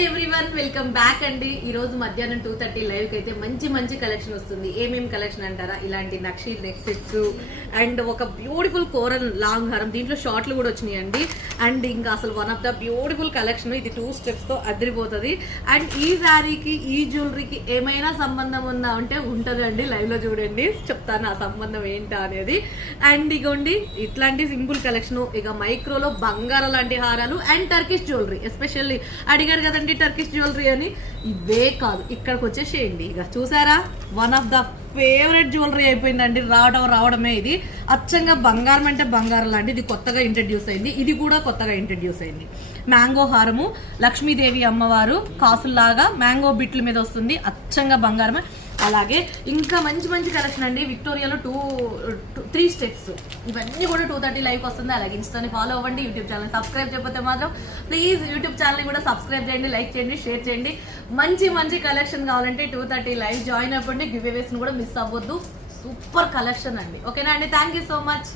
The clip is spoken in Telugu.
హాయ్ ఎవ్రీవన్, వెల్కమ్ బ్యాక్ అండి. ఈ రోజు మధ్యాహ్నం 2:30 లైవ్ కి అయితే మంచి కలెక్షన్ వస్తుంది. ఏమేమి కలెక్షన్ అంటారా, ఇలాంటి నక్షి నెక్ సెట్స్ అండ్ ఒక బ్యూటిఫుల్ కోరల్ లాంగ్ హారం, దీంట్లో షార్ట్లు కూడా వచ్చినాయండి. అండ్ ఇంకా అసలు one of the beautiful collection, ఇది 2 స్టెప్స్ తో అదిరిపోతుంది. అండ్ ఈ శారీకి ఈ జ్యువెలరీకి ఏమైనా సంబంధం ఉందా అంటే ఉంటదండి. లైవ్ లో చూడండి, చెప్తాను ఆ సంబంధం ఏంటా అనేది. అండ్ ఇగోండి ఇట్లాంటి సింపుల్ కలెక్షన్, ఇక మైక్రోలో బంగారం లాంటి హారాలు అండ్ టర్కిష్ జ్యువెలరీ. ఎస్పెషల్లీ అడిగారు కదండి టర్కిష్ జ్యువెలరీ అని, ఇవే కాదు ఇక్కడికి వచ్చేసేయండి. ఇక చూసారా, one of the favourite jewellery అయిపోయిందండి. రావడమే. ఇది అచ్చంగా బంగారం అంటే బంగారం లాంటి, ఇది కొత్తగా ఇంట్రడ్యూస్ అయింది. ఇది కూడా కొత్తగా ఇంట్రడ్యూస్ అయింది. మ్యాంగో హారము, లక్ష్మీదేవి అమ్మవారు కాసుల్లాగా మ్యాంగో బిట్ల మీద వస్తుంది, అచ్చంగా బంగారమే. అలాగే ఇంకా మంచి కలెక్షన్ అండి. విక్టోరియాలో 3 స్టెప్స్, ఇవన్నీ కూడా 2:30 లైవ్ వస్తుంది. అలాగే ఇన్స్టాని ఫాలో అవ్వండి. యూట్యూబ్ ఛానల్ సబ్స్క్రైబ్ చేయకపోతే మాత్రం ప్లీజ్ యూట్యూబ్ ఛానల్ని కూడా సబ్స్క్రైబ్ చేయండి, లైక్ చేయండి, షేర్ చేయండి. మంచి కలెక్షన్ కావాలంటే 2:30 లైవ్ జాయిన్ అవ్వండి. గివ్ అవేస్ కూడా మిస్ అవ్వద్దు. సూపర్ కలెక్షన్ అండి. ఓకేనా అండి, థ్యాంక్ యూ సో మచ్.